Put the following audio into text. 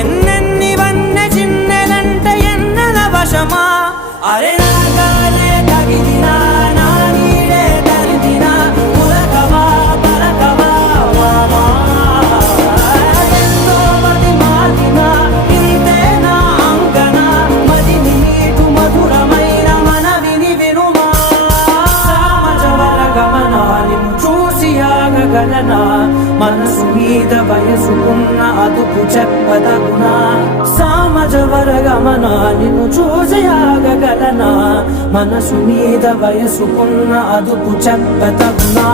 ఎన్నెన్ని వన్న చిన్నెలంట ఎన్నెల వశమా అరే నాగాలే తగిలినా నా నీడే తరిమినా పులకవా పలకవా మామా ఎంతో మది మాటినా ఇంతే నా అంగన మదిని నీటు మధురమైన మనవిని వినుమా సామజవర గమనా నిన్ను చూసి ఆగగలనా మనసు మీద వయసుకున్న అదుపు చెప్పదగునా సామజవర గమనా నిన్ను చూసి ఆగగలనా మనసు మీద వయసుకున్న అదుపు చెప్పదగునా